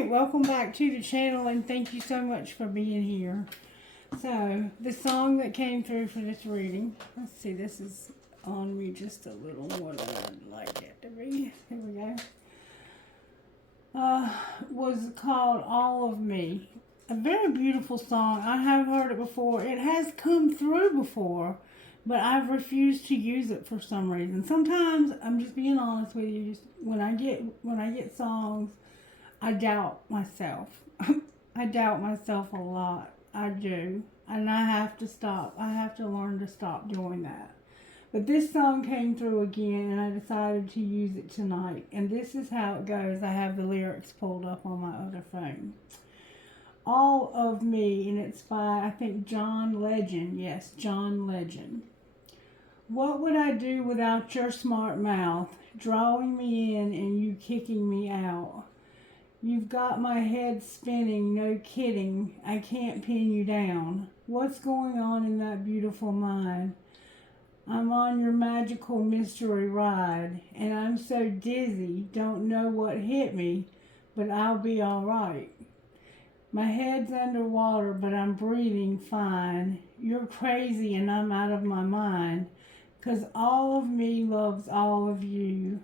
Alright, welcome back to the channel and thank you so much for being here. So, the song that came through for this reading, let's see, this is on me just a little more than I'd like it to be. Here we go. Was called All of Me. A very beautiful song. I have heard it before. It has come through before, but I've refused to use it for some reason. Sometimes, I'm just being honest with you, when I get songs, I doubt myself. I doubt myself a lot. I do. And I have to stop. I have to learn to stop doing that. But this song came through again and I decided to use it tonight. And this is how it goes. I have the lyrics pulled up on my other phone. All of Me, and it's by, I think, John Legend. Yes, John Legend. What would I do without your smart mouth, drawing me in and you kicking me out? You've got my head spinning, no kidding, I can't pin you down. What's going on in that beautiful mind? I'm on your magical mystery ride, and I'm so dizzy, don't know what hit me, but I'll be alright. My head's underwater, but I'm breathing fine. You're crazy and I'm out of my mind, 'cause all of me loves all of you.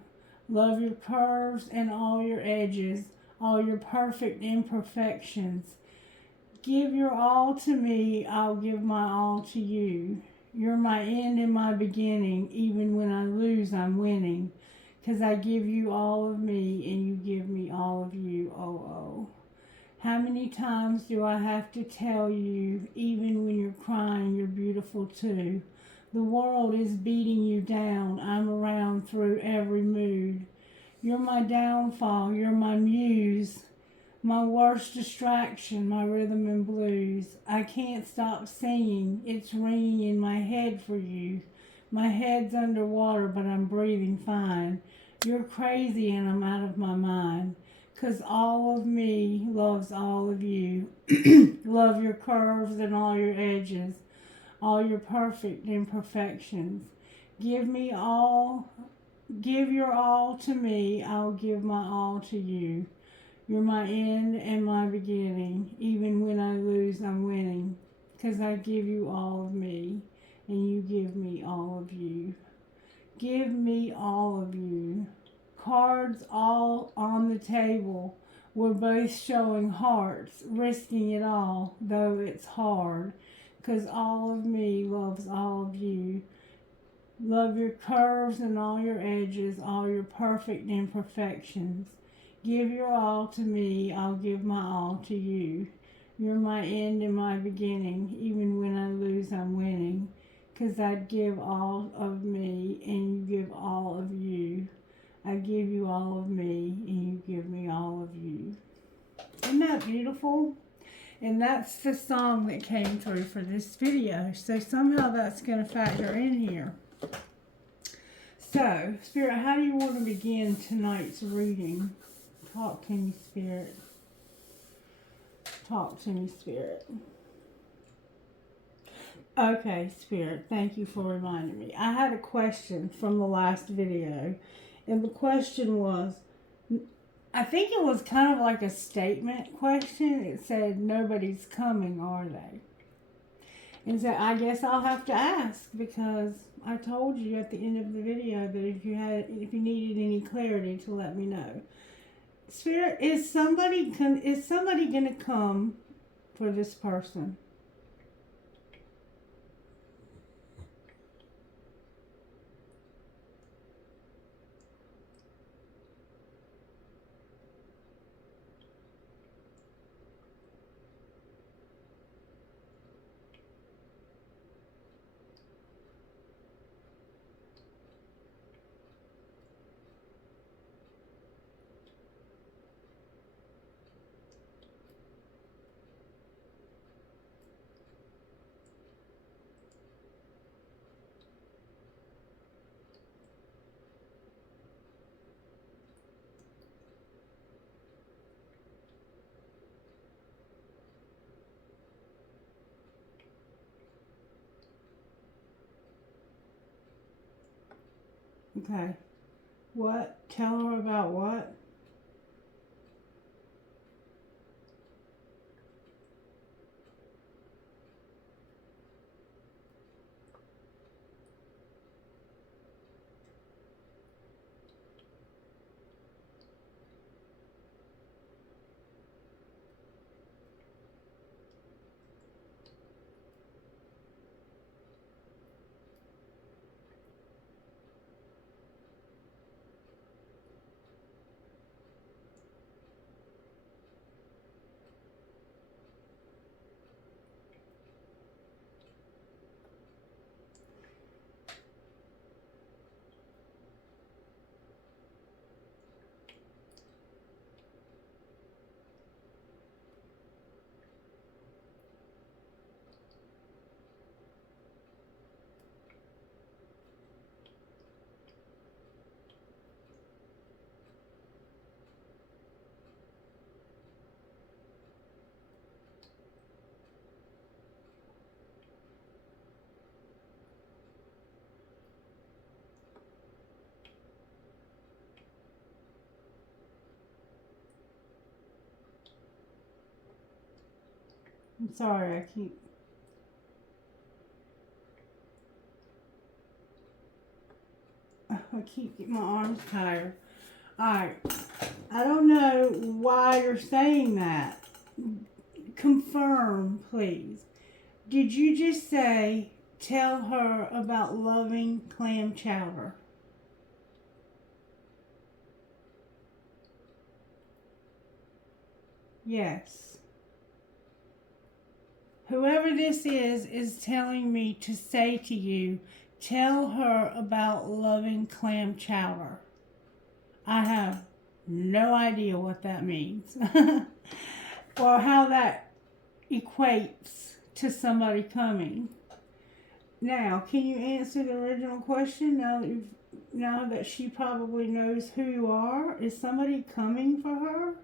Love your curves and all your edges, all your perfect imperfections. Give your all to me, I'll give my all to you. You're my end and my beginning, even when I lose, I'm winning. 'Cause I give you all of me and you give me all of you, oh, oh. How many times do I have to tell you, even when you're crying, you're beautiful too? The world is beating you down, I'm around through every mood. You're my downfall, you're my muse, my worst distraction, my rhythm and blues. I can't stop singing, it's ringing in my head for you. My head's underwater, but I'm breathing fine. You're crazy and I'm out of my mind, 'cause all of me loves all of you. Love your curves and all your edges, all your perfect imperfections. Give your all to me, I'll give my all to you. You're my end and my beginning, even when I lose, I'm winning. 'Cause I give you all of me, and you give me all of you. Give me all of you. Cards all on the table, we're both showing hearts, risking it all, though it's hard. 'Cause all of me loves all of you. Love your curves and all your edges, all your perfect imperfections. Give your all to me, I'll give my all to you. You're my end and my beginning, even when I lose, I'm winning. 'Cause I'd give all of me and you give all of you. I give you all of me and you give me all of you. Isn't that beautiful? And that's the song that came through for this video. So somehow that's going to factor in here. So, Spirit, how do you want to begin tonight's reading? Talk to me, Spirit. Talk to me, Spirit. Okay, Spirit, thank you for reminding me. I had a question from the last video, and the question was, I think it was kind of like a statement question. It said, nobody's coming, are they? And so I guess I'll have to ask, because I told you at the end of the video that if you needed any clarity, to let me know. Spirit, is somebody going to come for this person? Okay. What? Tell her about what? I'm sorry, I keep getting my arms tired. Alright. I don't know why you're saying that. Confirm, please. Did you just say tell her about loving clam chowder? Yes. Whoever this is telling me to say to you, tell her about loving clam chowder. I have no idea what that means or how that equates to somebody coming. Now, can you answer the original question now that she probably knows who you are? Is somebody coming for her?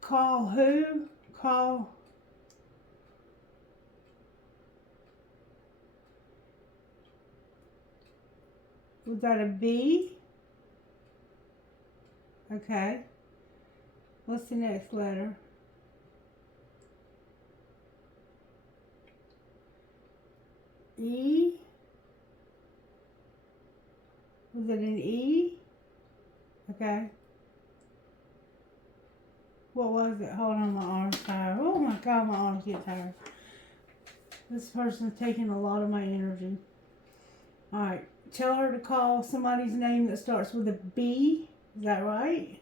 Call who? Call. Was that a B? Okay. What's the next letter? E? Was it an E? Okay. What was it? Hold on, my arm's tired. Oh my God, my arms get tired. This person's taking a lot of my energy. Alright. Tell her to call somebody's name that starts with a B. Is that right?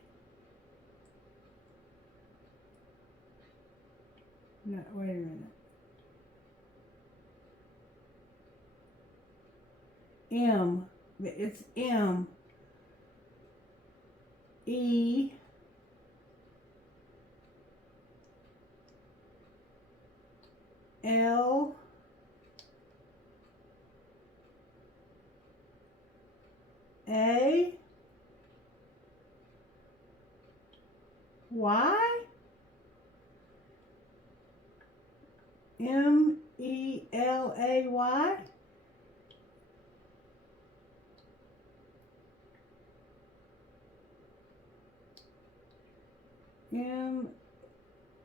No, wait a minute. M. It's M. E. L. A. Y. Melay. M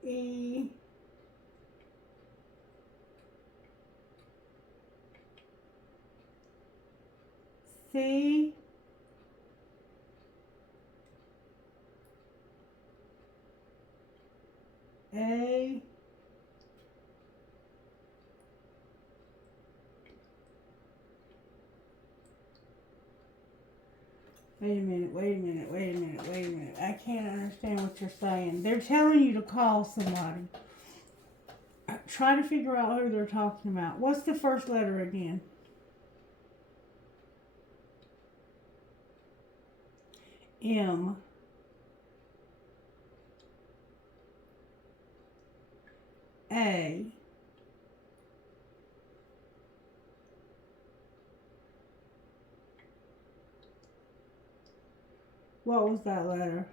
E C A. Wait a minute. I can't understand what you're saying. They're telling you to call somebody. Try to figure out who they're talking about. What's the first letter again? M. A. What was that letter?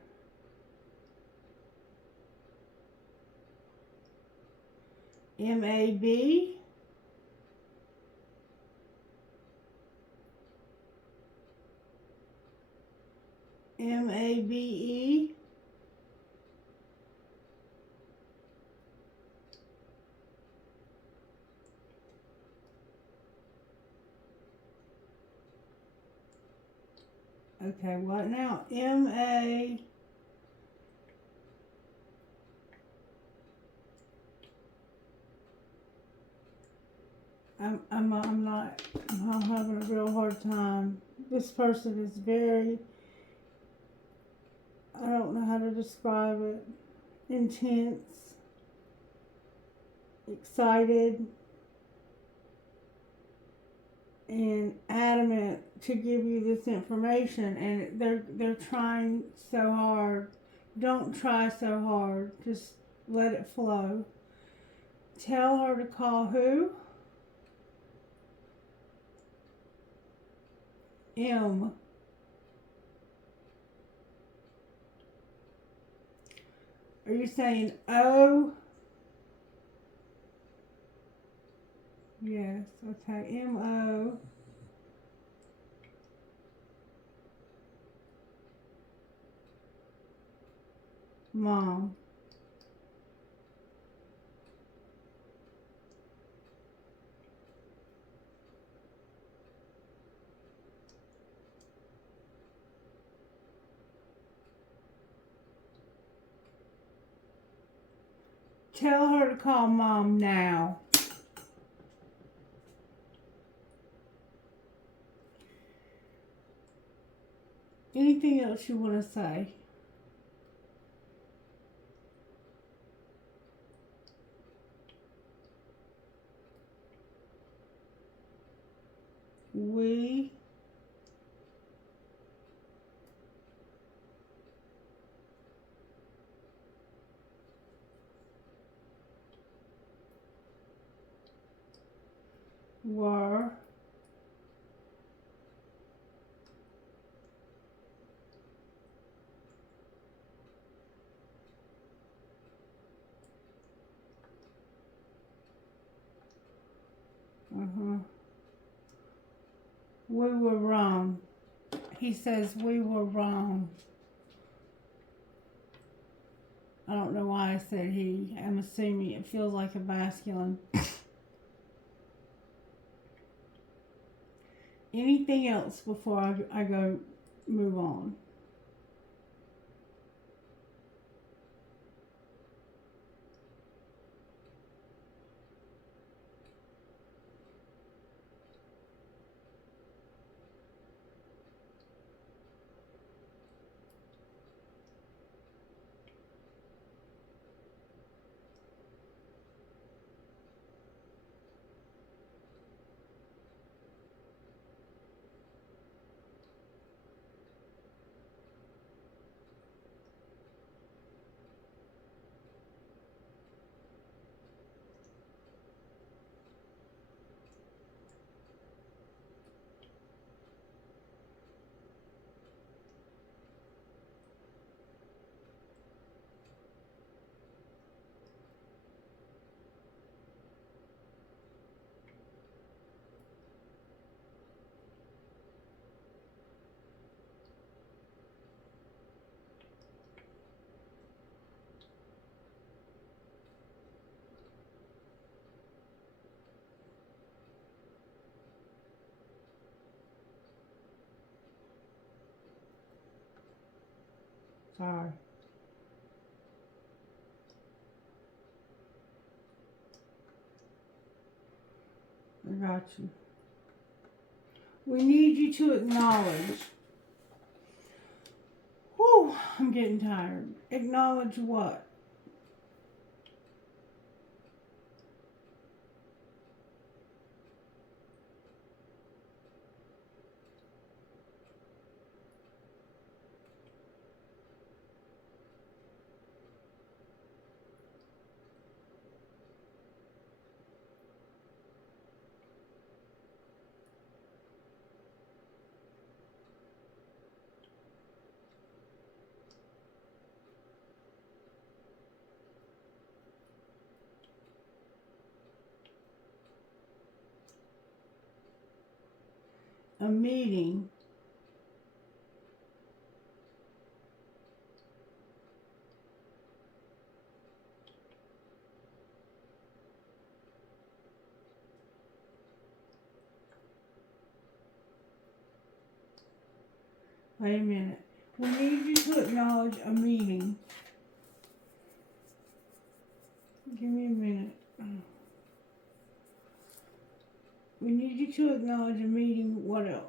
M-A-B? M-A-B-E? Okay, what now? M-A... I'm having a real hard time. This person is very, I don't know how to describe it, intense, excited. and adamant to give you this information, and they're trying so hard. Don't try so hard. Just let it flow. Tell her to call who? M. Are you saying O? Yes. Okay. M-O. Mom. Tell her to call Mom now. Anything else you want to say? We were we were wrong. He says we were wrong. I don't know why I said he. I'm assuming it feels like a masculine. Anything else before I go move on? Sorry. I got you. We need you to acknowledge. Whew, I'm getting tired. Acknowledge what? A meeting. Wait a minute. We need you to acknowledge a meeting. Give me a minute. We need you to acknowledge a meeting. What else?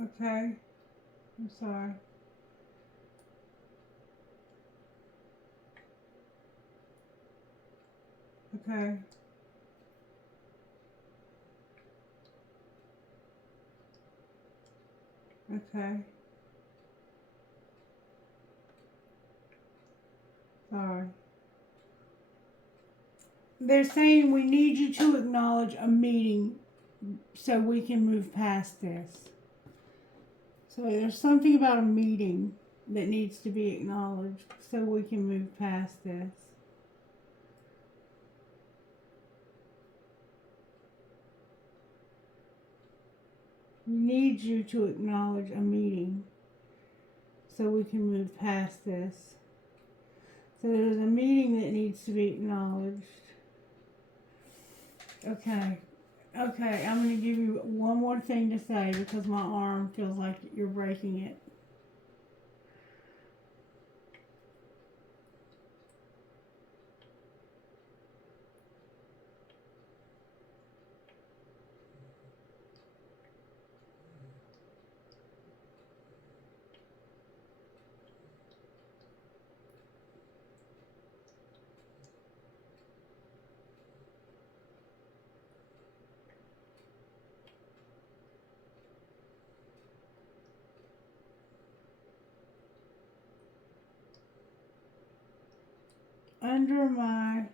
Okay. I'm sorry. Okay. Okay. Sorry. They're saying we need you to acknowledge a meeting so we can move past this. So there's something about a meeting that needs to be acknowledged so we can move past this. We need you to acknowledge a meeting so we can move past this. So there's a meeting that needs to be acknowledged. Okay. Okay, I'm going to give you one more thing to say because my arm feels like you're breaking it. Under my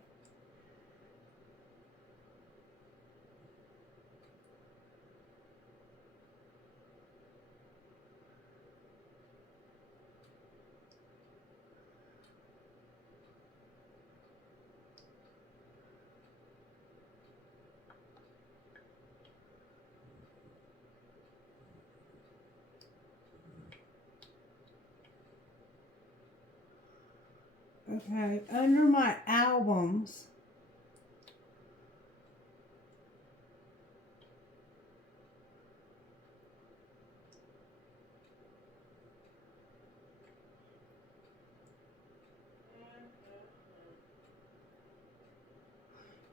Okay, under my albums,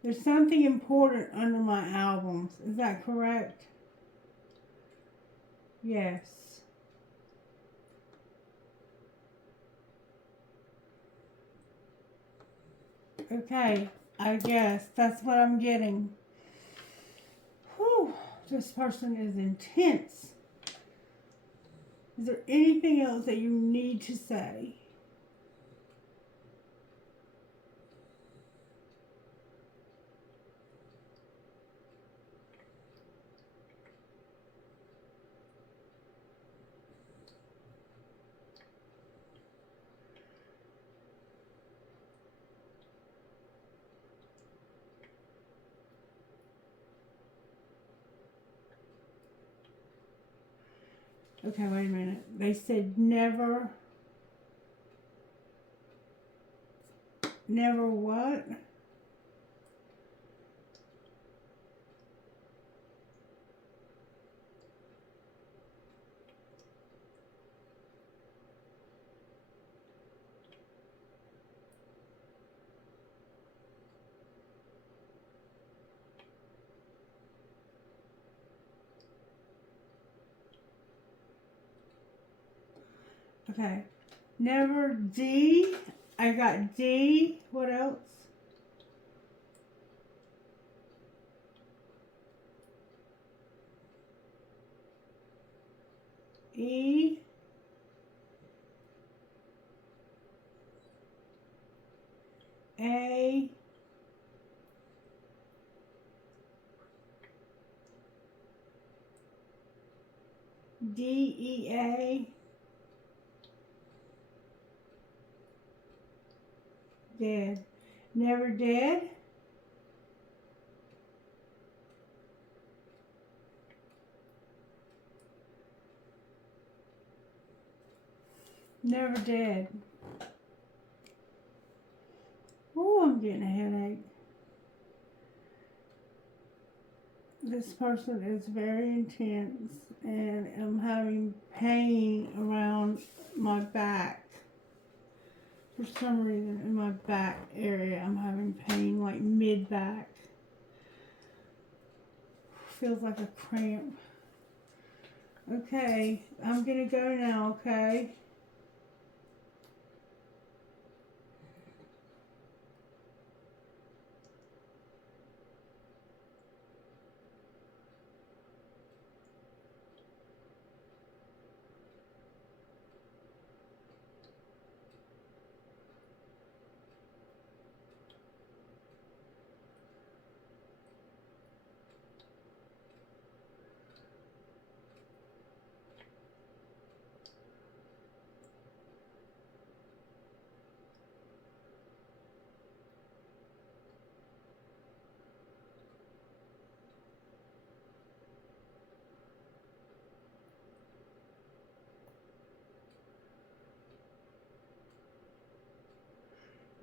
there's something important under my albums. Is that correct? Yes. Okay, I guess that's what I'm getting. Whew, this person is intense. Is there anything else that you need to say? Okay, wait a minute. They said never. Never what? Okay. Never D. I got D. What else? E. A. D. E. A. Dead. Never dead. Never dead. Oh, I'm getting a headache. This person is very intense and I'm having pain around my back. For some reason in my back area I'm having pain, like mid-back. Feels like a cramp. Okay, I'm gonna go now, okay?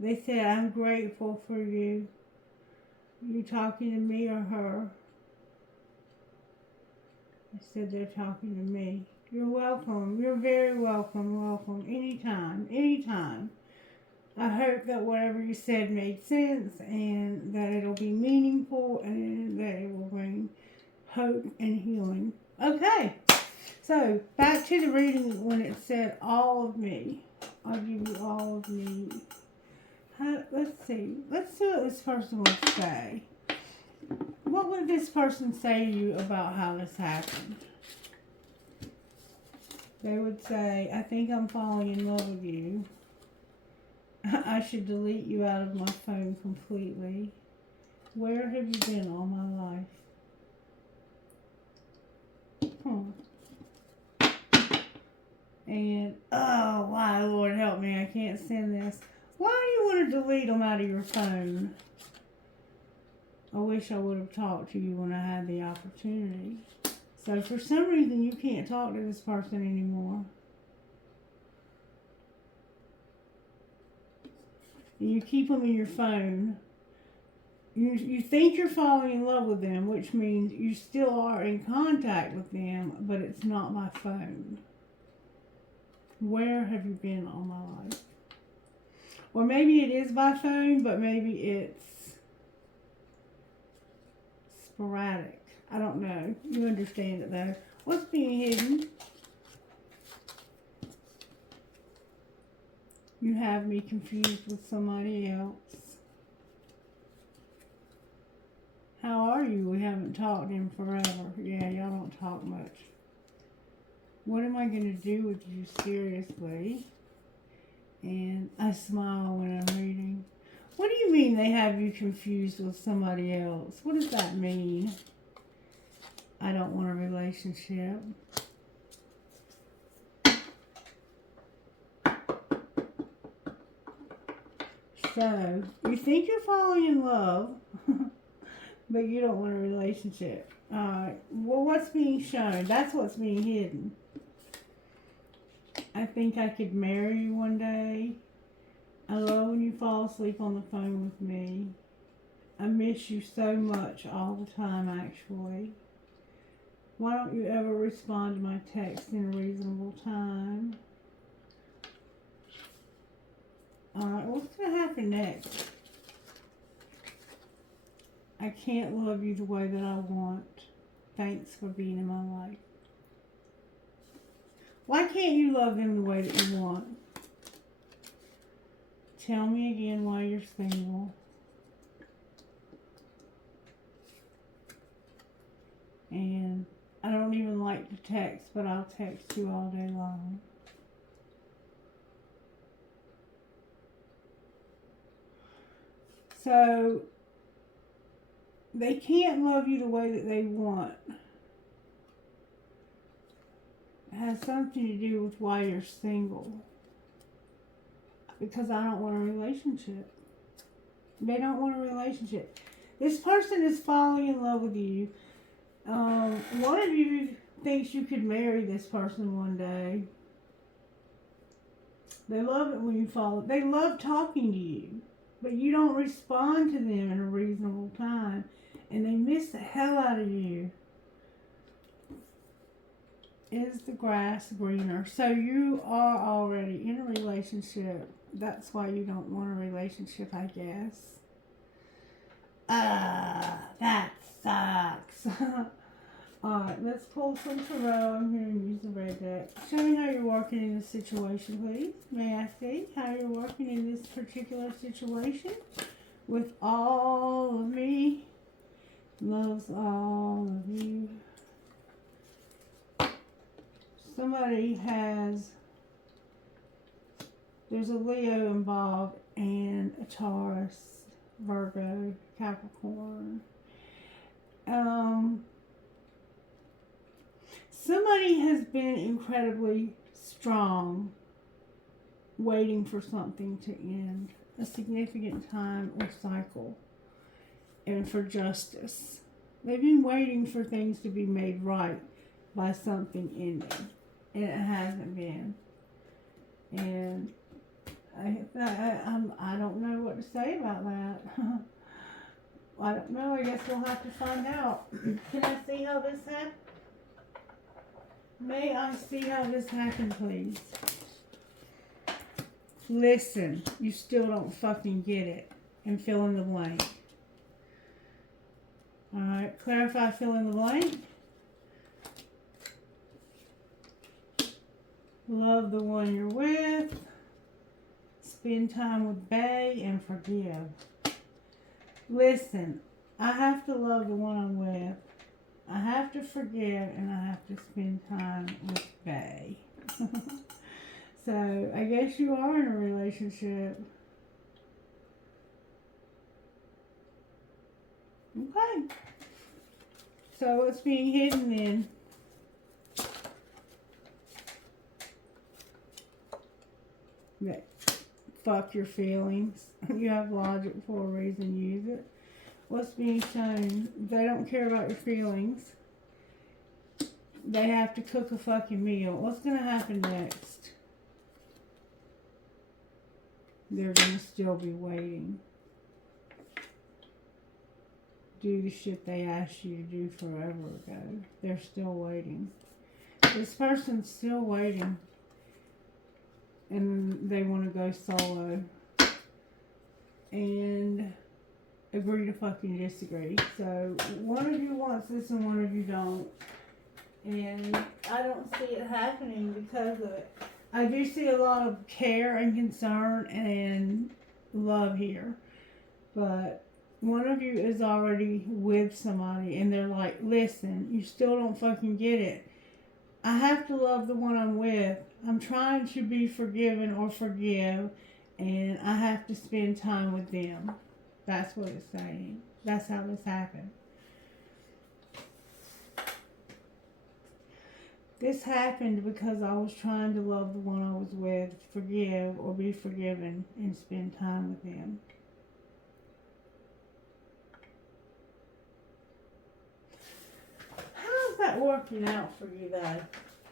They said, I'm grateful for you. You talking to me or her? I said they're talking to me. You're welcome. You're very welcome. Welcome. Anytime. Anytime. I hope that whatever you said made sense and that it'll be meaningful and that it will bring hope and healing. Okay. So, back to the reading when it said all of me. I'll give you all of me. Let's see. Let's see what this person would say. What would this person say to you about how this happened? They would say, I think I'm falling in love with you. I should delete you out of my phone completely. Where have you been all my life? And, oh, why, Lord help me, I can't send this. Why do you want to delete them out of your phone? I wish I would have talked to you when I had the opportunity. So for some reason you can't talk to this person anymore. And you keep them in your phone. You think you're falling in love with them, which means you still are in contact with them, but it's not by phone. Where have you been all my life? Or maybe it is by phone, but maybe it's sporadic. I don't know. You understand it though. What's being hidden? You have me confused with somebody else. How are you? We haven't talked in forever. Yeah, y'all don't talk much. What am I going to do with you seriously? And I smile when I'm reading. What do you mean they have you confused with somebody else? What does that mean? I don't want a relationship. So, you think you're falling in love, but you don't want a relationship. Alright, well, what's being shown? That's what's being hidden. I think I could marry you one day. I love when you fall asleep on the phone with me. I miss you so much all the time, actually. Why don't you ever respond to my text in a reasonable time? Alright, what's going to happen next? I can't love you the way that I want. Thanks for being in my life. Why can't you love them the way that you want? Tell me again why you're single. And I don't even like to text, but I'll text you all day long. So, they can't love you the way that they want. It has something to do with why you're single. Because I don't want a relationship. They don't want a relationship. This person is falling in love with you. One of you thinks you could marry this person one day. They love it when you fall. They love talking to you. But you don't respond to them in a reasonable time. And they miss the hell out of you. Is the grass greener? So you are already in a relationship. That's why you don't want a relationship, I guess. That sucks. Alright, let's pull some tarot. I'm going to use the red deck. Show me how you're working in this situation, please. May I see how you're working in this particular situation? With all of me, loves all of you. Somebody has, there's a Leo involved and a Taurus, Virgo, Capricorn. Somebody has been incredibly strong, waiting for something to end, a significant time or cycle, and for justice. They've been waiting for things to be made right by something ending, and it hasn't been. And I don't know what to say about that. I don't know. I guess we'll have to find out. Can I see how this happened? May I see how this happened, please? Listen, you still don't fucking get it. And fill in the blank. Alright, clarify, fill in the blank. Love the one you're with. Spend time with bae and forgive. Listen, I have to love the one I'm with. I have to forgive, and I have to spend time with bae. So, I guess you are in a relationship. Okay. So, what's being hidden then? Okay. Fuck your feelings. You have logic for a reason, use it. What's being shown? They don't care about your feelings. They have to cook a fucking meal. What's going to happen next? They're going to still be waiting. Do the shit they asked you to do forever ago. They're still waiting. This person's still waiting. And they want to go solo. And agree to fucking disagree. So one of you wants this and one of you don't. And I don't see it happening because of it. I do see a lot of care and concern and love here. But one of you is already with somebody and they're like, listen, you still don't fucking get it. I have to love the one I'm with. I'm trying to be forgiven or forgive, and I have to spend time with them. That's what it's saying. That's how this happened. This happened because I was trying to love the one I was with, forgive or be forgiven, and spend time with them. How's that working out for you, though?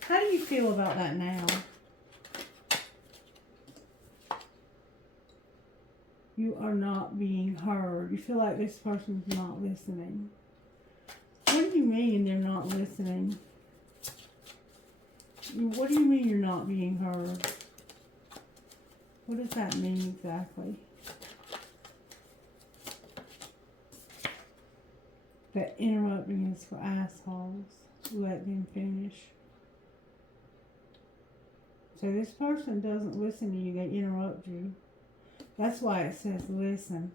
How do you feel about that now? You are not being heard. You feel like this person's not listening. What do you mean they're not listening? What do you mean you're not being heard? What does that mean exactly? That interrupting is for assholes. Let them finish. So this person doesn't listen to you, they interrupt you. That's why it says listen.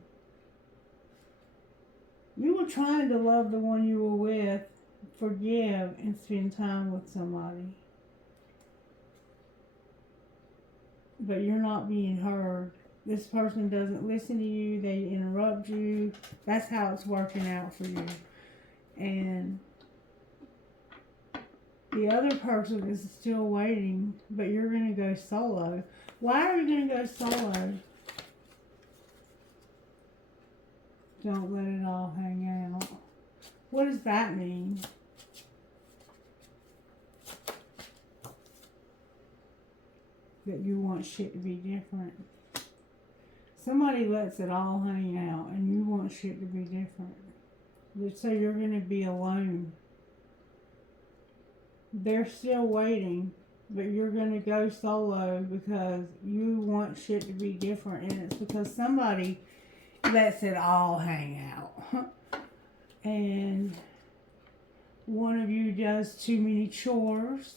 You were trying to love the one you were with, forgive, and spend time with somebody. But you're not being heard. This person doesn't listen to you, they interrupt you. That's how it's working out for you. And the other person is still waiting, but you're going to go solo. Why are you going to go solo? Don't let it all hang out. What does that mean? That you want shit to be different. Somebody lets it all hang out and you want shit to be different. So you're going to be alone. They're still waiting, but you're going to go solo because you want shit to be different, and it's because somebody lets it all hang out. And One of you does too many chores,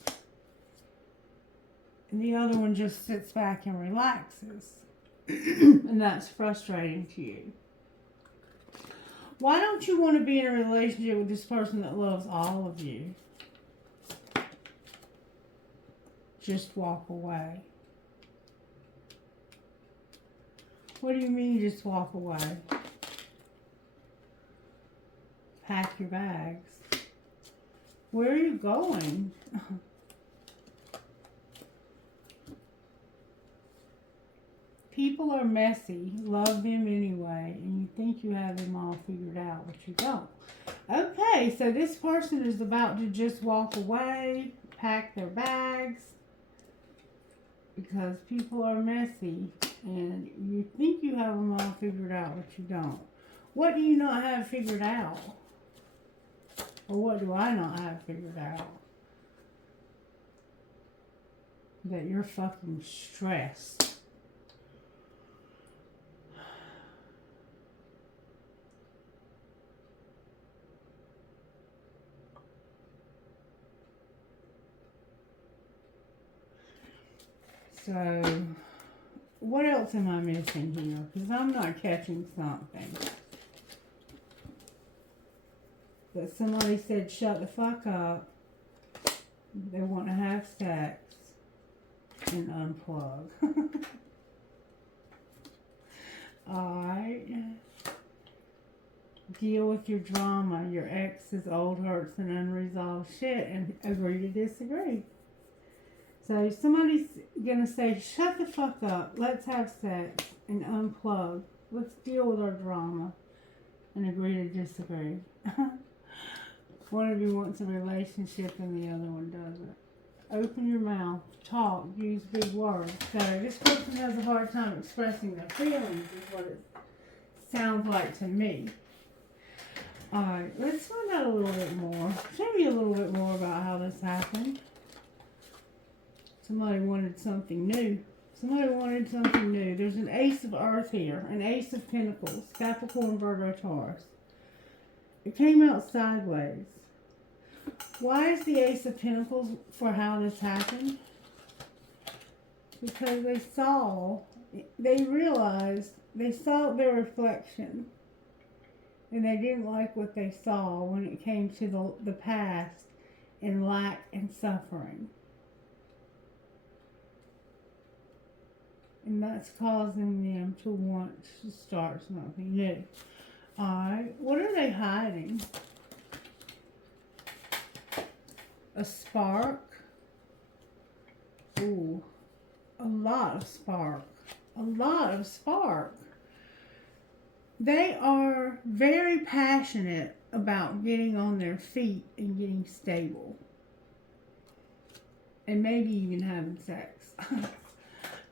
and the other one just sits back and relaxes. And that's frustrating to you. Why don't you want to be in a relationship with this person that loves all of you? Just walk away. What do you mean just walk away? Pack your bags. Where are you going? People are messy. Love them anyway. And you think you have them all figured out, but you don't. Okay, so this person is about to just walk away, pack their bags. Because people are messy. And you think you have them all figured out, but you don't. What do you not have figured out? Or what do I not have figured out? That you're fucking stressed. So, what else am I missing here? Because I'm not catching something. That somebody said, shut the fuck up. They want to have sex and unplug. Alright. Deal with your drama, your ex's old hurts and unresolved shit, and agree to disagree. So somebody's gonna say, shut the fuck up, let's have sex and unplug. Let's deal with our drama and agree to disagree. One of you wants a relationship and the other one doesn't. Open your mouth, talk, use big words. So this person has a hard time expressing their feelings is what it sounds like to me. Alright, let's find out a little bit more. Show me a little bit more about how this happened. Somebody wanted something new. Somebody wanted something new. There's an Ace of Earth here. An Ace of Pentacles. Capricorn, Virgo, Taurus. It came out sideways. Why is the Ace of Pentacles for how this happened? Because they realized, they saw their reflection. And they didn't like what they saw when it came to the past and lack and suffering. And that's causing them to want to start something new. Alright, what are they hiding? A spark. Ooh, a lot of spark. A lot of spark. They are very passionate about getting on their feet and getting stable. And maybe even having sex.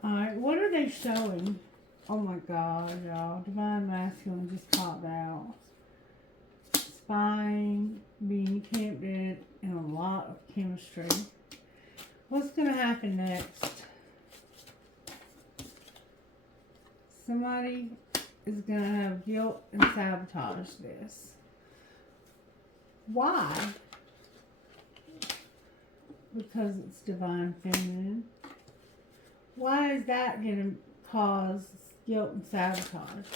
Alright, what are they showing? Oh my god, y'all. Divine Masculine just popped out. Spine, being tempted, and a lot of chemistry. What's going to happen next? Somebody is going to have guilt and sabotage this. Why? Because it's Divine Feminine. Why is that going to cause guilt and sabotage?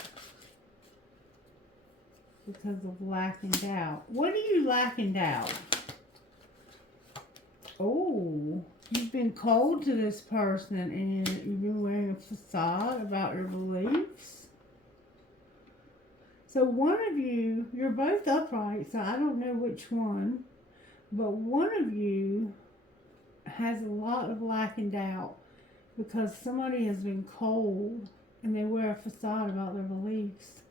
Because of lack and doubt. What do you lack and doubt? Oh, you've been cold to this person and you've been wearing a facade about your beliefs. So one of you, you're both upright, so I don't know which one, but one of you has a lot of lack and doubt because somebody has been cold and they wear a facade about their beliefs.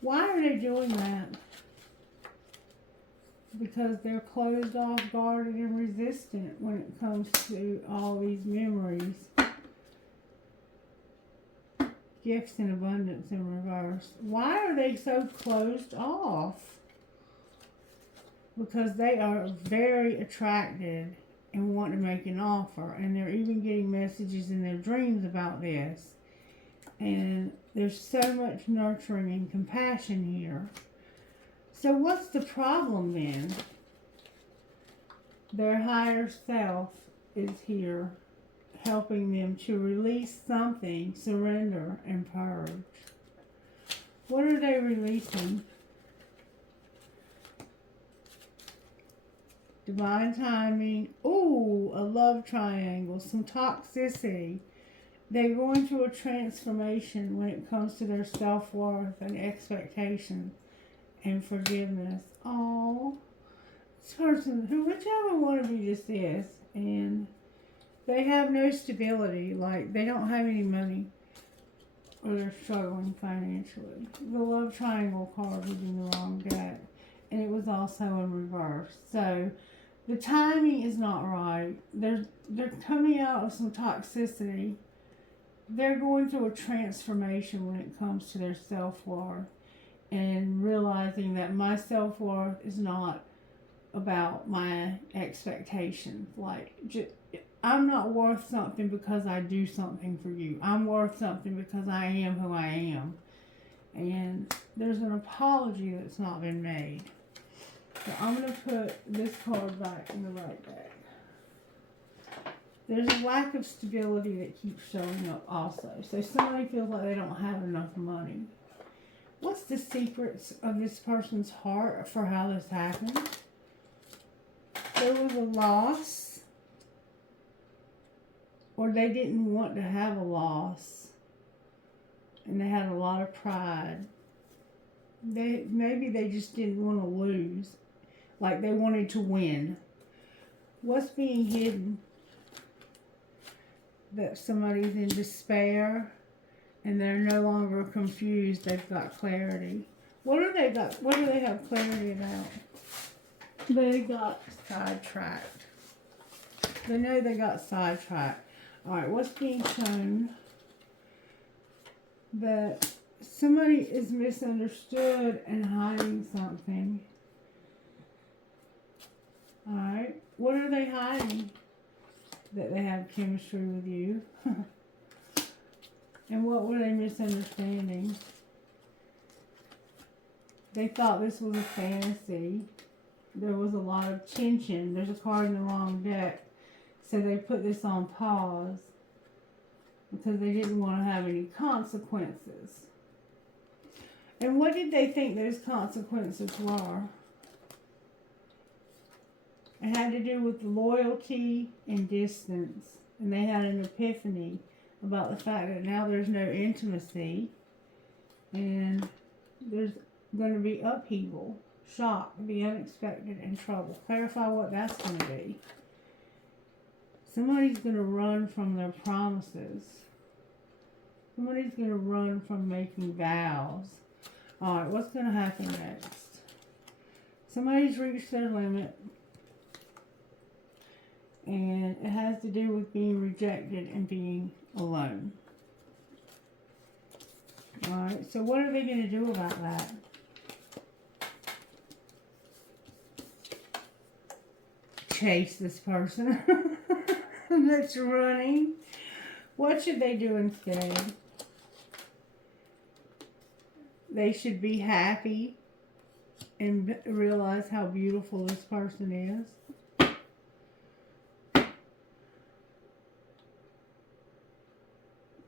Why are they doing that? Because they're closed off, guarded, and resistant when it comes to all these memories. Gifts in abundance in reverse. Why are they so closed off? Because they are very attracted and want to make an offer. And they're even getting messages in their dreams about this. And there's so much nurturing and compassion here. So what's the problem then? Their higher self is here helping them to release something, surrender, and purge. What are they releasing? Divine timing. Ooh, a love triangle. Some toxicity. They're going through a transformation when it comes to their self-worth and expectation and forgiveness. Oh, this person, whichever one of you this is, and they have no stability. Like, they don't have any money, or they're struggling financially. The love triangle card was in the wrong deck, and it was also in reverse. So the timing is not right. They're coming out of some toxicity. They're going through a transformation when it comes to their self-worth and realizing that my self-worth is not about my expectations. Like, I'm not worth something because I do something for you. I'm worth something because I am who I am. And there's an apology that's not been made. So I'm going to put this card back in the right deck. There's a lack of stability that keeps showing up also. So somebody feels like they don't have enough money. What's the secrets of this person's heart for how this happened? There was a loss, or they didn't want to have a loss, and they had a lot of pride. Maybe they just didn't want to lose, like they wanted to win. What's being hidden? That somebody's in despair and they're no longer confused. They've got clarity. What do they got? What do they have clarity about? They got sidetracked. They know they got sidetracked. Alright, what's being shown? That somebody is misunderstood and hiding something. Alright, what are they hiding? That they have chemistry with you. And what were they misunderstanding? They thought this was a fantasy. There was a lot of tension. There's a card in the wrong deck. So they put this on pause because they didn't want to have any consequences. And what did they think those consequences were? It had to do with loyalty and distance. And they had an epiphany about the fact that now there's no intimacy. And there's going to be upheaval, shock, the unexpected, and trouble. Clarify what that's going to be. Somebody's going to run from their promises. Somebody's going to run from making vows. Alright, what's going to happen next? Somebody's reached their limit. And it has to do with being rejected and being alone. Alright, so what are they going to do about that? Chase this person that's running. What should they do instead? They should be happy and realize how beautiful this person is.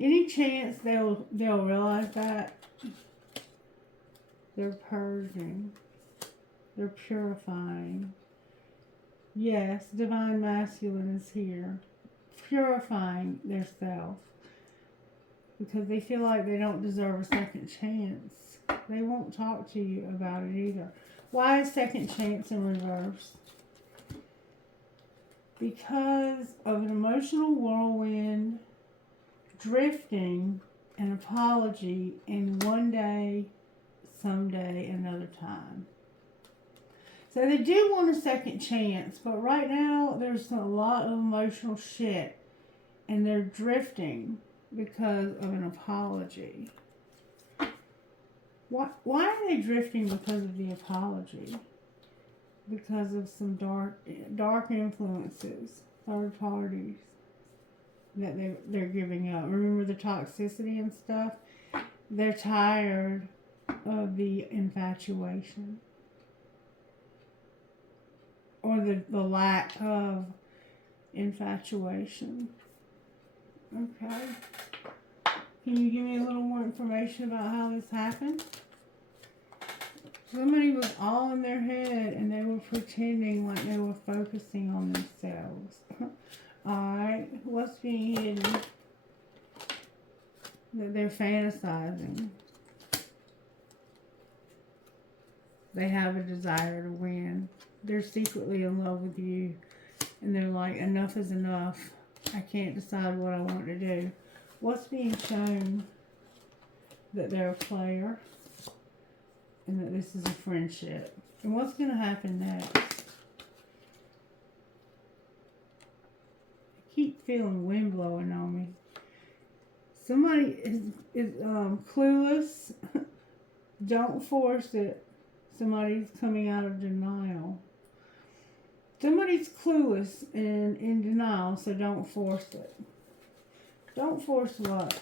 Any chance they'll realize that? They're purging. They're purifying. Yes, divine masculine is here. Purifying their self. Because they feel like they don't deserve a second chance. They won't talk to you about it either. Why is second chance in reverse? Because of an emotional whirlwind, drifting, an apology, and one day, someday, another time. So they do want a second chance, but right now there's a lot of emotional shit, and they're drifting because of an apology. Why are they drifting because of the apology? Because of some dark influences, third parties that they're giving up. Remember the toxicity and stuff? They're tired of the infatuation. or the lack of infatuation. Okay. Can you give me a little more information about how this happened? Somebody was all in their head and they were pretending like they were focusing on themselves. Alright, what's being hidden? That they're fantasizing. They have a desire to win. They're secretly in love with you. And they're like, enough is enough. I can't decide what I want to do. What's being shown? That they're a player. And that this is a friendship. And what's going to happen next? I keep feeling wind blowing on me. Somebody is clueless. Don't force it. Somebody's coming out of denial. Somebody's clueless and in denial, so don't force it. Don't force what?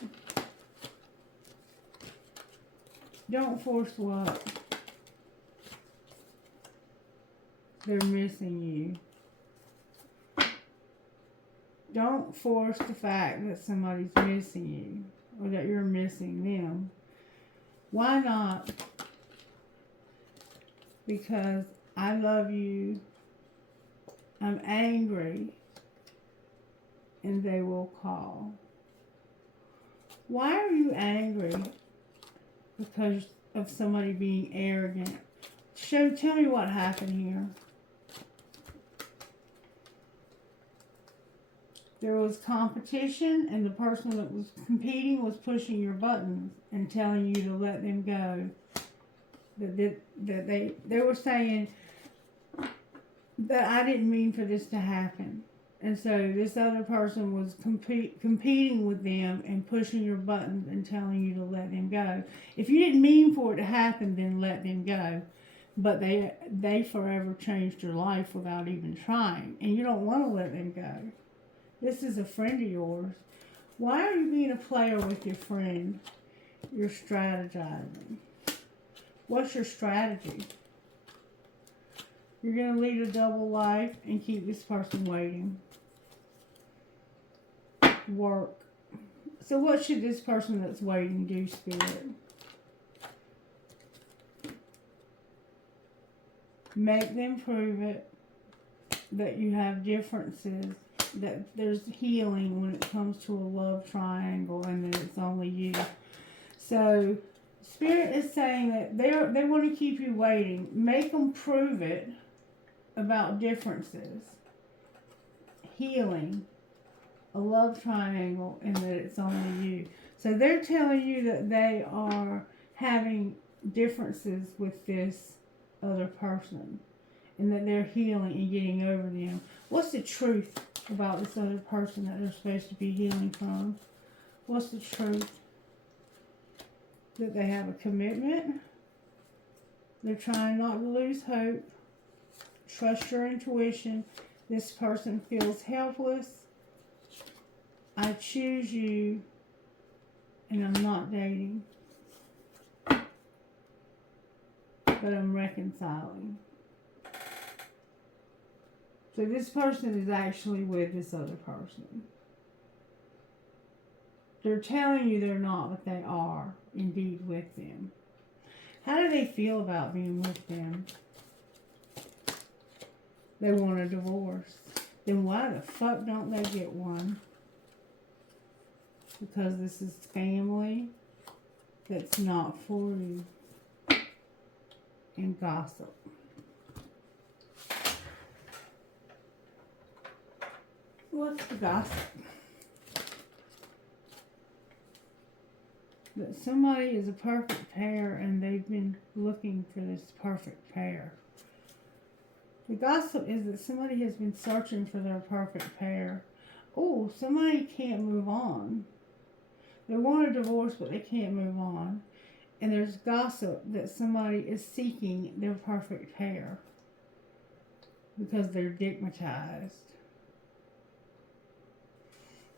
Don't force what? They're missing you. Don't force the fact that somebody's missing you or that you're missing them. Why not? Because I love you. I'm angry. And they will call. Why are you angry? Because of somebody being arrogant. Tell me what happened here. There was competition and the person that was competing was pushing your buttons and telling you to let them go. That they were saying that I didn't mean for this to happen. And so this other person was competing with them and pushing your buttons and telling you to let them go. If you didn't mean for it to happen, then let them go. But they forever changed your life without even trying. And you don't want to let them go. This is a friend of yours. Why are you being a player with your friend? You're strategizing. What's your strategy? You're going to lead a double life and keep this person waiting. Work. So what should this person that's waiting do, Spirit? Make them prove it that you have differences, that there's healing when it comes to a love triangle and that it's only you. So Spirit is saying that they want to keep you waiting. Make them prove it about differences. Healing. A love triangle and that it's only you. So they're telling you that they are having differences with this other person and that they're healing and getting over them. What's the truth about this other person that they're supposed to be healing from? What's the truth? That they have a commitment. They're trying not to lose hope. Trust your intuition. This person feels helpless. I choose you and I'm not dating. But I'm reconciling. So this person is actually with this other person. They're telling you they're not, but they are indeed with them. How do they feel about being with them? They want a divorce. Then why the fuck don't they get one? Because this is family that's not for you. And gossip. What's the gossip? That somebody is a perfect pair and they've been looking for this perfect pair. The gossip is that somebody has been searching for their perfect pair. Oh, somebody can't move on. They want a divorce, but they can't move on. And there's gossip that somebody is seeking their perfect pair because they're stigmatized.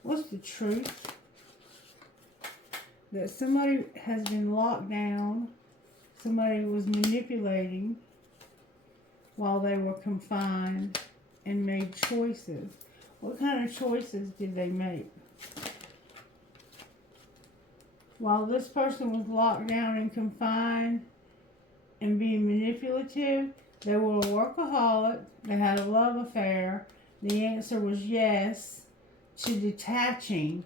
What's the truth? That somebody has been locked down. Somebody was manipulating. while they were confined and made choices. What kind of choices did they make? While this person was locked down and confined and being manipulative, they were a workaholic, they had a love affair. The answer was yes to detaching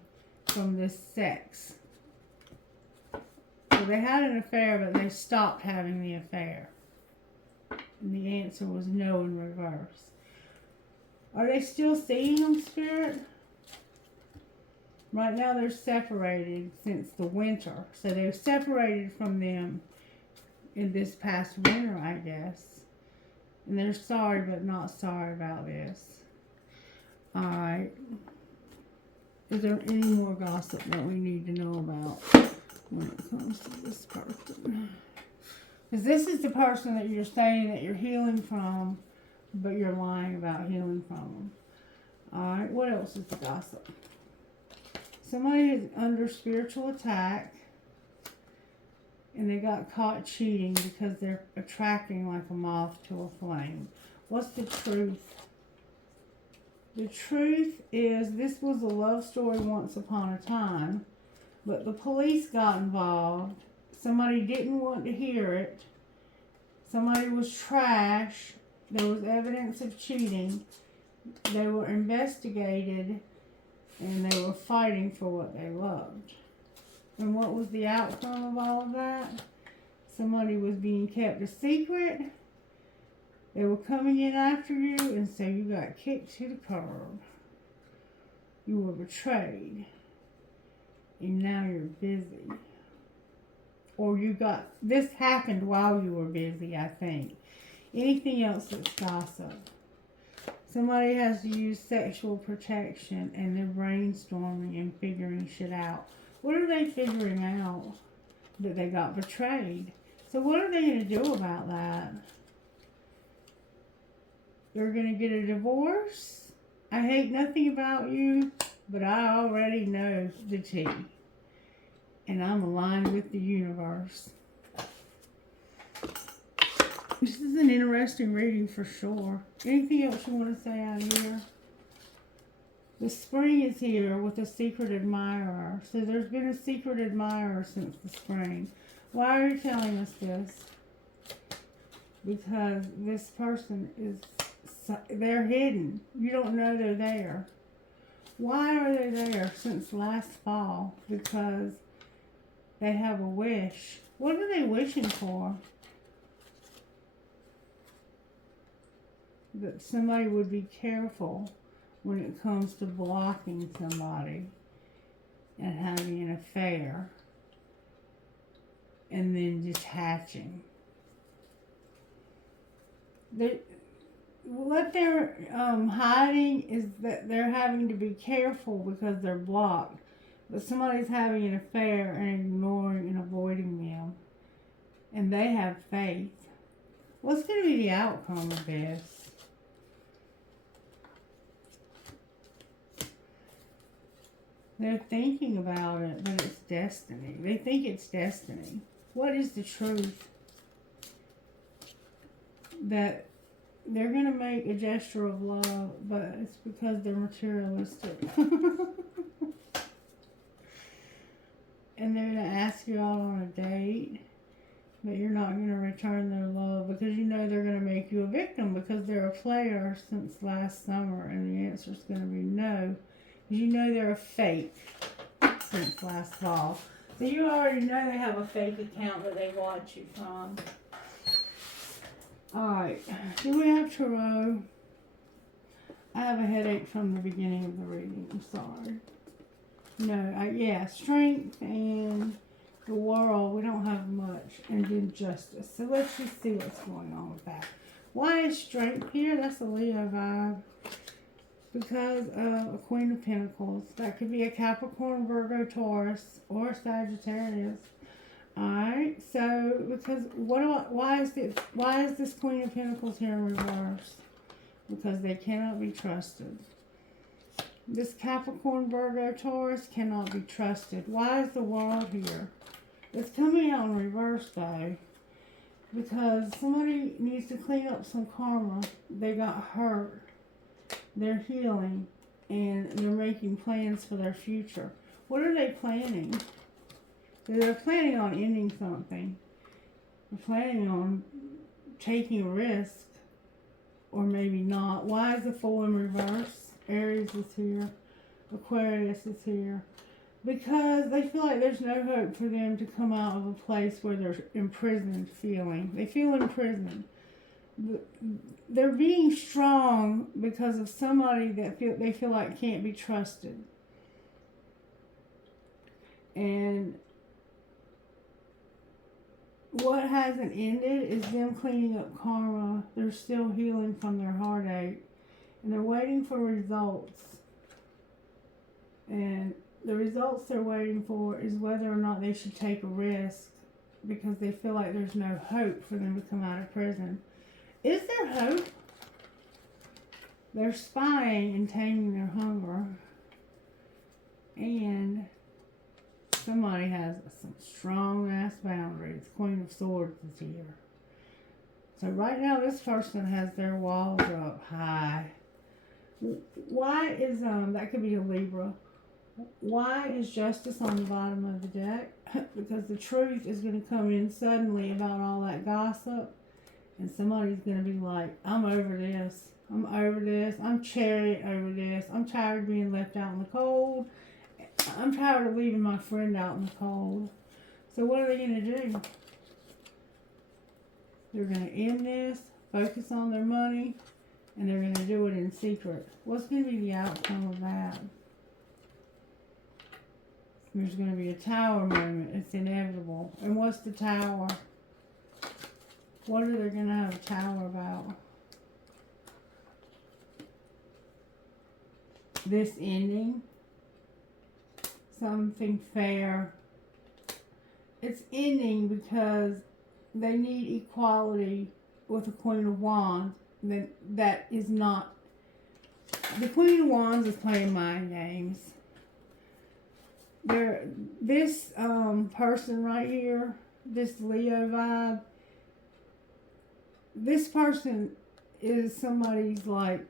from this sex. So they had an affair, but they stopped having the affair. And the answer was no in reverse. Are they still seeing them, Spirit? Right now they're separated since the winter. So they're separated from them in this past winter, I guess. And they're sorry, but not sorry about this. Alright. Is there any more gossip that we need to know about when it comes to this person? Because this is the person that you're saying that you're healing from, but you're lying about healing from them. Alright, what else is the gossip? Somebody is under spiritual attack, and they got caught cheating because they're attracting like a moth to a flame. What's the truth? The truth is this was a love story once upon a time, but the police got involved. Somebody didn't want to hear it. Somebody was trash. There was evidence of cheating. They were investigated, and they were fighting for what they loved. And what was the outcome of all of that? Somebody was being kept a secret. They were coming in after you, and so you got kicked to the curb. You were betrayed. And now you're busy. Or you got, this happened while you were busy, I think. Anything else that's gossip? Somebody has to use sexual protection, and they're brainstorming and figuring shit out. What are they figuring out? That they got betrayed. So what are they going to do about that? They're going to get a divorce? I hate nothing about you, but I already know the tea. And I'm aligned with the universe. This is an interesting reading for sure. Anything else you want to say out here? The spring is here with a secret admirer. So there's been a secret admirer since the spring. Why are you telling us this? Because this person is, they're hidden. You don't know they're there. Why are they there since last fall? Because they have a wish. What are they wishing for? That somebody would be careful when it comes to blocking somebody and having an affair and then detaching. What they're hiding is that they're having to be careful because they're blocked. But somebody's having an affair and ignoring and avoiding them. And they have faith. What's going to be the outcome of this? They're thinking about it, but it's destiny. They think it's destiny. What is the truth? That they're going to make a gesture of love, but it's because they're materialistic. And they're going to ask you out on a date, but you're not going to return their love because you know they're going to make you a victim because they're a player since last summer, and the answer is going to be no. You know they're a fake since last fall. So you already know they have a fake account that they watch you from. Alright, do we have tarot? I have a headache from the beginning of the reading. I'm sorry. No, yeah, strength and the world. We don't have much. And then justice. So let's just see what's going on with that. Why is strength here? That's a Leo vibe. Because of a Queen of Pentacles. That could be a Capricorn, Virgo, Taurus, or Sagittarius. Alright, so because why is this Queen of Pentacles here in reverse? Because they cannot be trusted. This Capricorn, Virgo, Taurus cannot be trusted. Why is the world here? It's coming out in reverse though. because somebody needs to clean up some karma. They got hurt. They're healing, and they're making plans for their future. What are they planning? They're planning on ending something. They're planning on taking a risk, or maybe not. Why is the Fool in reverse? Aries is here. Aquarius is here. Because they feel like there's no hope for them to come out of a place where they're imprisoned feeling. They feel imprisoned. They're being strong because of somebody that they feel like can't be trusted. And what hasn't ended is them cleaning up karma. They're still healing from their heartache. And they're waiting for results. And the results they're waiting for is whether or not they should take a risk, because they feel like there's no hope for them to come out of prison. Is there hope? They're spying and taming their hunger. And somebody has some strong ass boundaries. Queen of Swords is here. So right now this person has their walls up high. Why is, that could be a Libra. Why is Justice on the bottom of the deck? Because the truth is going to come in suddenly about all that gossip. And somebody's going to be like, I'm over this. I'm over this. I'm Chariot over this. I'm tired of being left out in the cold. I'm tired of leaving my friend out in the cold. So what are they going to do? They're going to end this, focus on their money, and they're going to do it in secret. What's going to be the outcome of that? There's going to be a Tower moment. It's inevitable. And what's the Tower? What are they going to have a Tower about? This ending. Something fair. It's ending because they need equality with the Queen of Wands. That is not... The Queen of Wands is playing mind games. This person right here, this Leo vibe, this person is somebody's like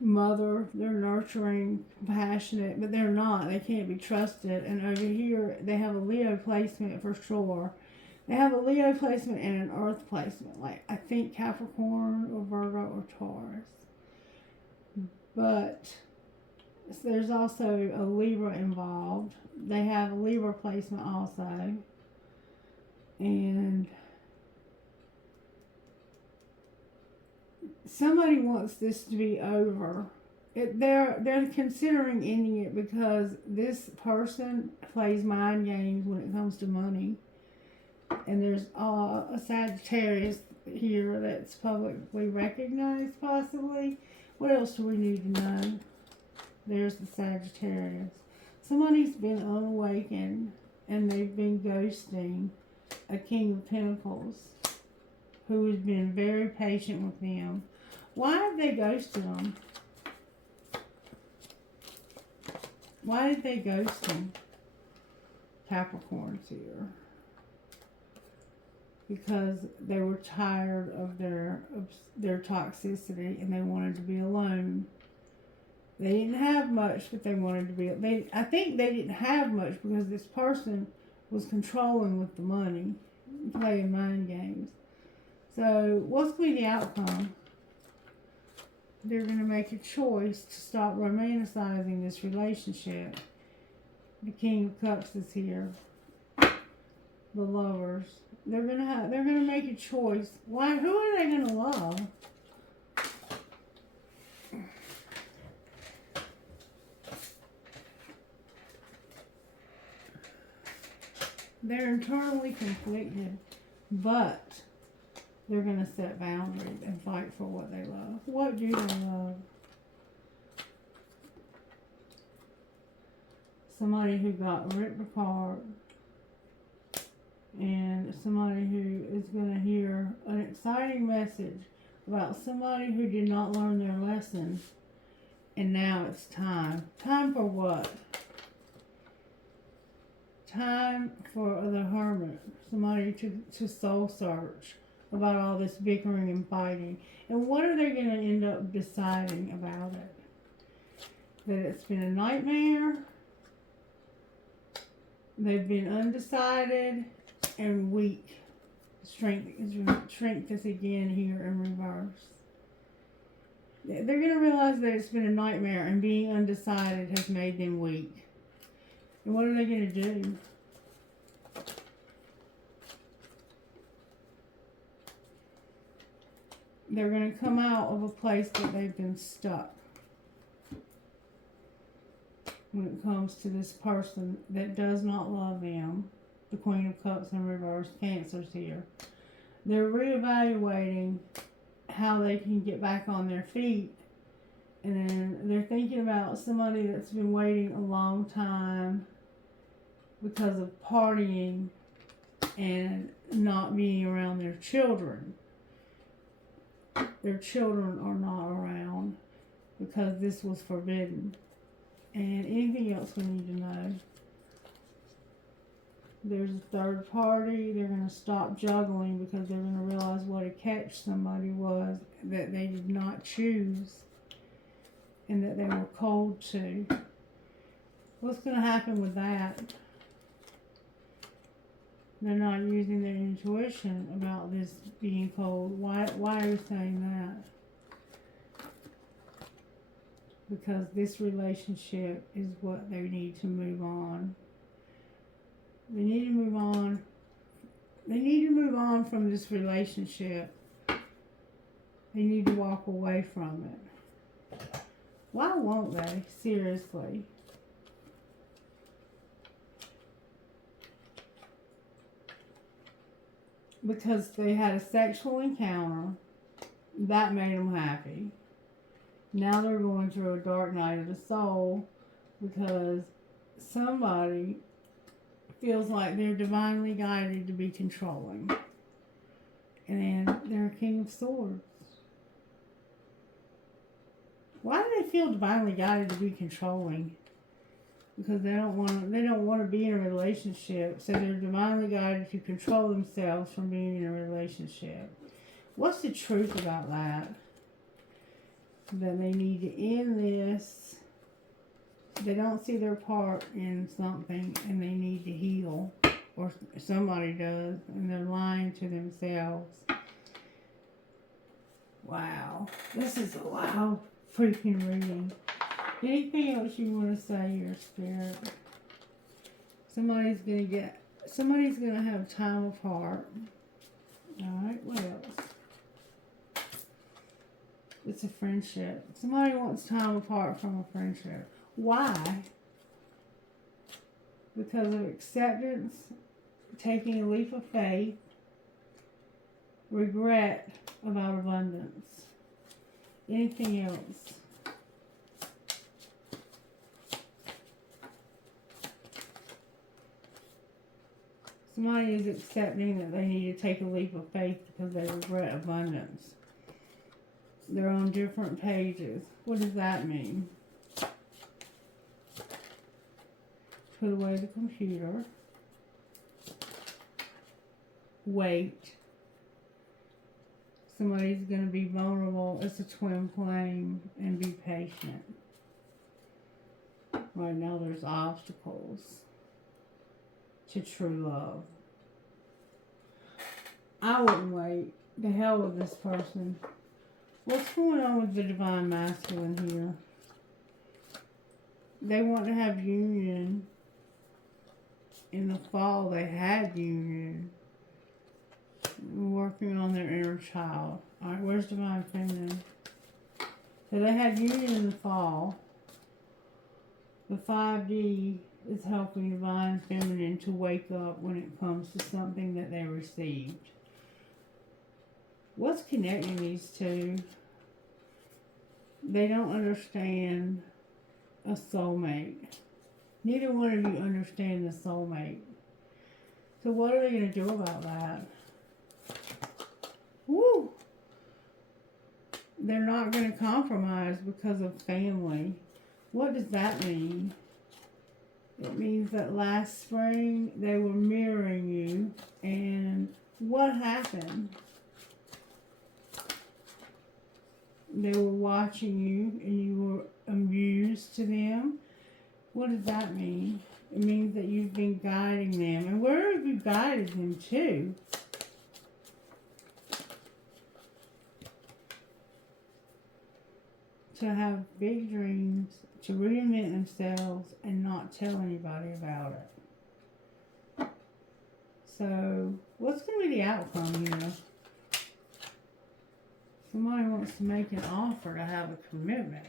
mother. They're nurturing, compassionate, but they're not. They can't be trusted. And over here, they have a Leo placement for sure. They have a Leo placement and an Earth placement, like I think Capricorn or Virgo or Taurus. But there's also a Libra involved. They have a Libra placement also. And somebody wants this to be over. They're considering ending it because this person plays mind games when it comes to money. And there's a Sagittarius here that's publicly recognized, possibly. What else do we need to know? There's the Sagittarius. Somebody's been unawakened and they've been ghosting a King of Pentacles who has been very patient with them. Why have they ghosted them? Why did they ghost them? Capricorn's here. Because they were tired of their toxicity and they wanted to be alone. They didn't have much, but they wanted to be. I think they didn't have much because this person was controlling with the money, playing mind games. So, what's going to be the outcome? They're going to make a choice to stop romanticizing this relationship. The King of Cups is here. The Lovers. They're gonna make a choice. Why? Who are they gonna love? They're internally conflicted, but they're gonna set boundaries and fight for what they love. What do they love? Somebody who got ripped apart. And somebody who is going to hear an exciting message about somebody who did not learn their lesson. And now it's time. Time for what? time for the hermit, somebody to soul search about all this bickering and fighting. And what are they going to end up deciding about it? That it's been a nightmare, they've been undecided and weak. Strength is again here in reverse. They're going to realize that it's been a nightmare and being undecided has made them weak. And what are they going to do? They're going to come out of a place that they've been stuck. When it comes to this person that does not love them, the Queen of Cups in reverse, Cancer's here. They're reevaluating how they can get back on their feet. And then they're thinking about somebody that's been waiting a long time because of partying and not being around their children. Their children are not around because this was forbidden. And anything else we need to know? There's a third party. They're going to stop juggling because they're going to realize what a catch somebody was that they did not choose and that they were cold to. What's going to happen with that? They're not using their intuition about this being cold. Why are you saying that? Because this relationship is what they need to move on. They need to move on. They need to move on from this relationship. They need to walk away from it. Why won't they? Seriously. Because they had a sexual encounter that made them happy. Now they're going through a dark night of the soul because somebody feels like they're divinely guided to be controlling. And they're a King of Swords. Why do they feel divinely guided to be controlling? Because they don't want to be in a relationship, so they're divinely guided to control themselves from being in a relationship. What's the truth about that? That they need to end this. They don't see their part in something and they need to heal. Or somebody does, and they're lying to themselves. Wow. This is a wild freaking reading. Anything else you want to say, your spirit? Somebody's gonna have time apart. Alright, what else? It's a friendship. Somebody wants time apart from a friendship. Why? Because of acceptance, taking a leap of faith, regret about abundance. Anything else? Somebody is accepting that they need to take a leap of faith because they regret abundance. They're on different pages. What does that mean? Put away the computer. Wait. Somebody's going to be vulnerable. It's a twin flame. And be patient. Right now there's obstacles to true love. I wouldn't wait. The hell with this person. What's going on with the divine masculine here? They want to have union. In the fall, they had union. Working on their inner child. Alright, where's divine feminine? So they had union in the fall. The 5D is helping divine feminine to wake up when it comes to something that they received. What's connecting these two? They don't understand a soulmate. Neither one of you understand the soulmate. So what are they going to do about that? Woo! They're not going to compromise because of family. What does that mean? It means that last spring they were mirroring you, and what happened? They were watching you and you were amused to them. What does that mean? It means that you've been guiding them. And where have you guided them to? To have big dreams, to reinvent themselves and not tell anybody about it. So, what's going to be the outcome here? Somebody wants to make an offer to have a commitment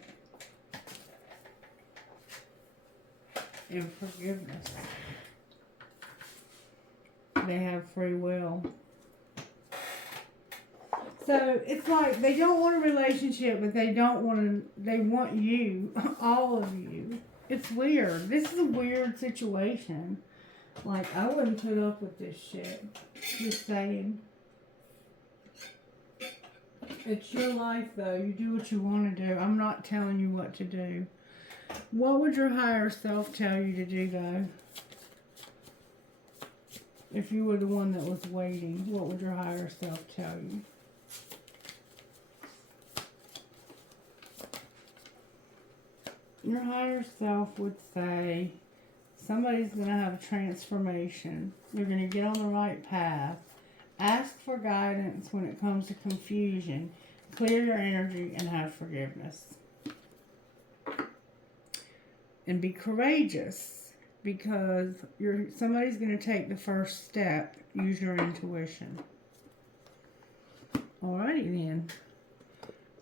and forgiveness. They have free will. So it's like they don't want a relationship, but they want you, all of you. It's weird. This is a weird situation. Like, I wouldn't put up with this shit. Just saying. It's your life, though. You do what you want to do. I'm not telling you what to do. What would your higher self tell you to do, though? If you were the one that was waiting, what would your higher self tell you? Your higher self would say, somebody's going to have a transformation. You're going to get on the right path. Ask for guidance when it comes to confusion. Clear your energy and have forgiveness. And be courageous, because somebody's going to take the first step. Use your intuition. Alrighty then.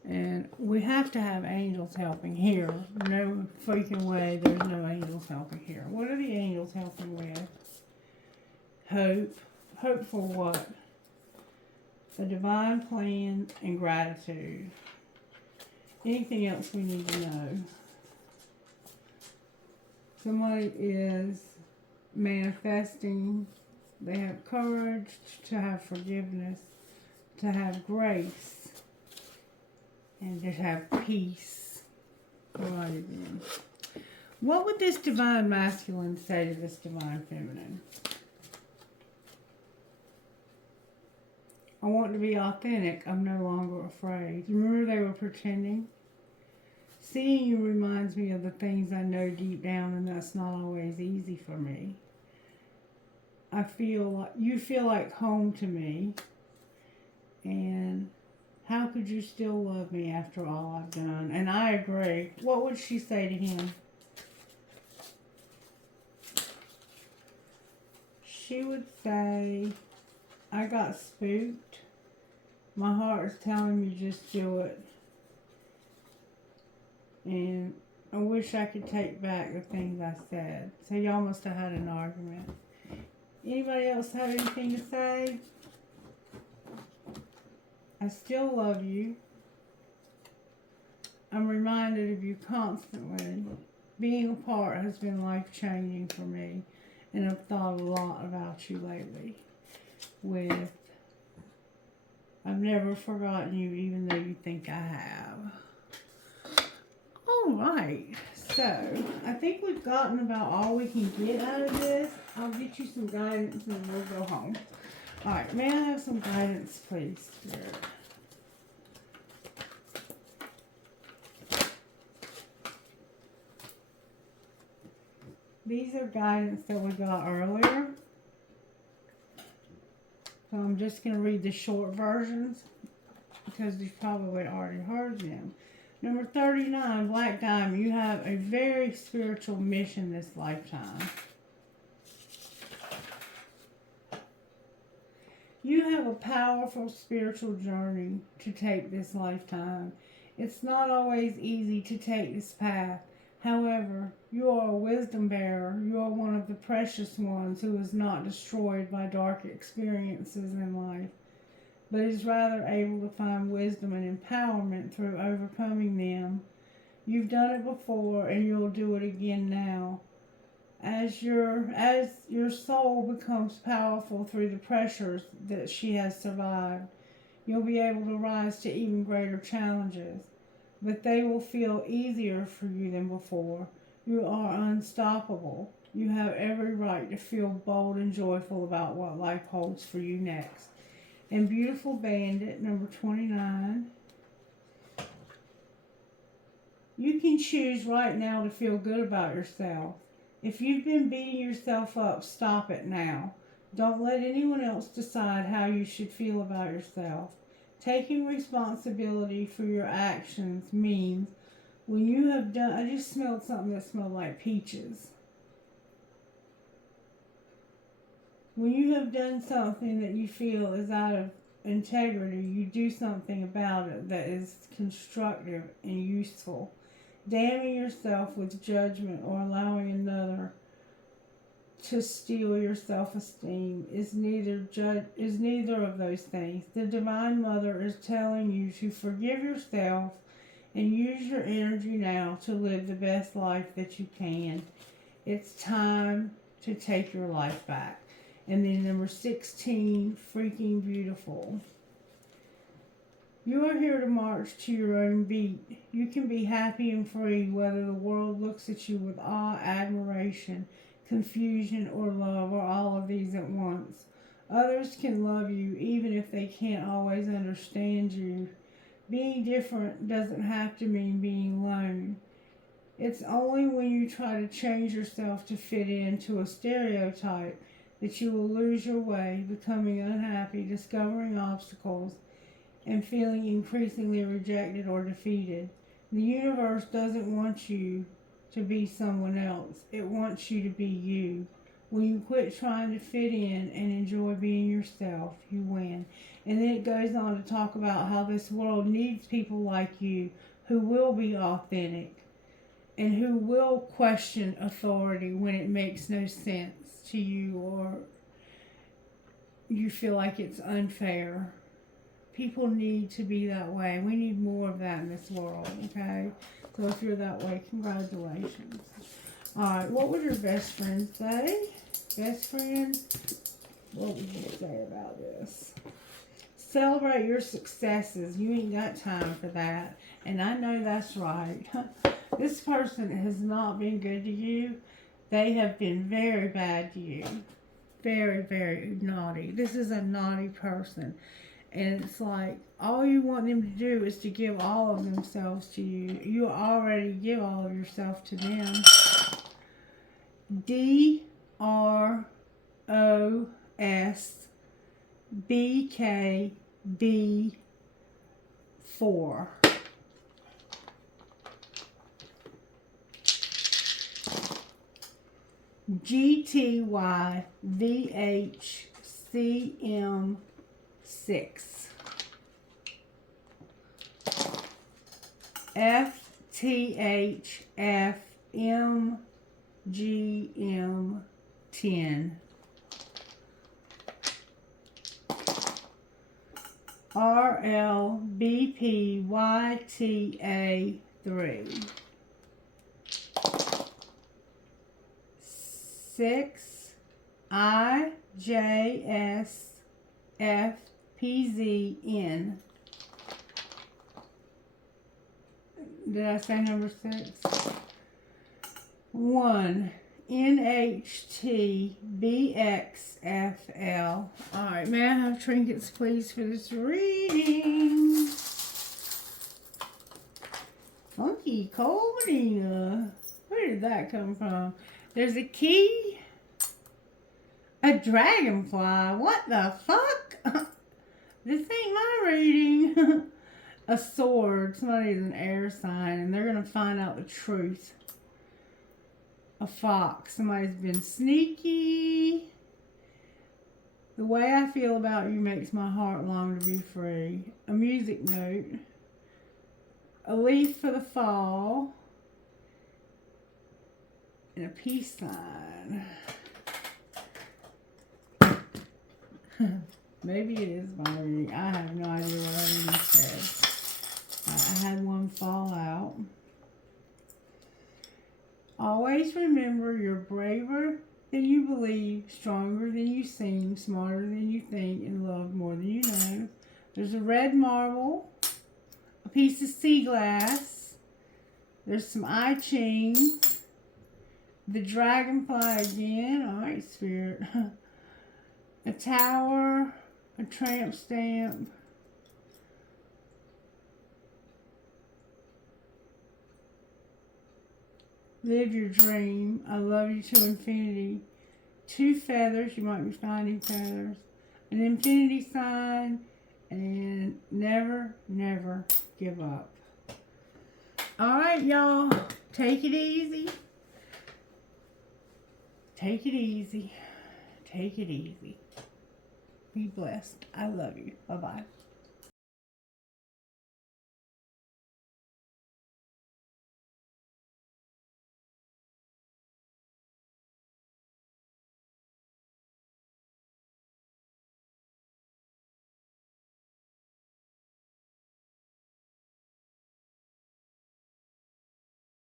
And we have to have angels helping here. No freaking way there's no angels helping here. What are the angels helping with? Hope. Hope for what? A divine plan and gratitude. Anything else we need to know? Somebody is manifesting. They have courage to have forgiveness, to have grace, and to have peace. Alrighty then. What would this divine masculine say to this divine feminine? I want to be authentic. I'm no longer afraid. Remember they were pretending? Seeing you reminds me of the things I know deep down, and that's not always easy for me. I feel like you feel like home to me, and how could you still love me after all I've done? And I agree. What would she say to him? She would say, I got spooked. My heart is telling me just do it. And I wish I could take back the things I said. So y'all must have had an argument. Anybody else have anything to say? I still love you. I'm reminded of you constantly. Being apart has been life-changing for me. And I've thought a lot about you lately. I've never forgotten you, even though you think I have. Alright, so I think we've gotten about all we can get out of this. I'll get you some guidance and then we'll go home. Alright, may I have some guidance, please, Spirit? These are guidance that we got earlier. So I'm just going to read the short versions because you've probably already heard them. Number 39, Black Diamond. You have a very spiritual mission this lifetime. You have a powerful spiritual journey to take this lifetime. It's not always easy to take this path. However, you are a wisdom bearer. You are one of the precious ones who is not destroyed by dark experiences in life, but is rather able to find wisdom and empowerment through overcoming them. You've done it before and you'll do it again now. As your soul becomes powerful through the pressures that she has survived, you'll be able to rise to even greater challenges. But they will feel easier for you than before. You are unstoppable. You have every right to feel bold and joyful about what life holds for you next. And Beautiful Bandit, number 29. You can choose right now to feel good about yourself. If you've been beating yourself up, stop it now. Don't let anyone else decide how you should feel about yourself. Taking responsibility for your actions means when you have done, I just smelled something that smelled like peaches. When you have done something that you feel is out of integrity, you do something about it that is constructive and useful. Damning yourself with judgment or allowing another to steal your self-esteem is neither of those things. The Divine Mother is telling you to forgive yourself and use your energy now to live the best life that you can. It's time to take your life back. And then number 16, Freaking Beautiful. You are here to march to your own beat. You can be happy and free whether the world looks at you with awe, admiration, confusion, or love, or all of these at once. Others can love you even if they can't always understand you. Being different doesn't have to mean being alone. It's only when you try to change yourself to fit into a stereotype that you will lose your way, becoming unhappy, discovering obstacles, and feeling increasingly rejected or defeated. The universe doesn't want you to be someone else. It wants you to be you. When you quit trying to fit in and enjoy being yourself, you win. And then it goes on to talk about how this world needs people like you who will be authentic and who will question authority when it makes no sense to you or you feel like it's unfair. People need to be that way. We need more of that in this world, okay? So if you're that way, congratulations. Alright, what would your best friend say? Best friend, what would you say about this? Celebrate your successes. You ain't got time for that. And I know that's right. This person has not been good to you. They have been very bad to you. Very, very naughty. This is a naughty person. And it's like, all you want them to do is to give all of themselves to you. You already give all of yourself to them. DROSBKB4. GTYVHCM6. FTHFMGM10. RLBPYTA3. 6 IJSFPZN. Did I say number 6? 1 NHTBXFL. Alright, may I have trinkets, please, for this reading? Funky Codina. Where did that come from? There's a key. A dragonfly. What the fuck? This ain't my reading. A sword. Somebody's an air sign, and they're going to find out the truth. A fox. Somebody's been sneaky. The way I feel about you makes my heart long to be free. A music note. A leaf for the fall. And a peace sign. Maybe it is my reading. I have no idea what I reading said. I had one fall out. Always remember you're braver than you believe, stronger than you seem, smarter than you think, and loved more than you know. There's a red marble, a piece of sea glass. There's some I Chings, The dragonfly again. All right, Spirit. A tower, a tramp stamp. Live your dream. I love you to infinity. 2 feathers. You might be finding feathers. An infinity sign. And never, never give up. Alright, y'all. Take it easy. Take it easy. Take it easy. Be blessed. I love you. Bye-bye.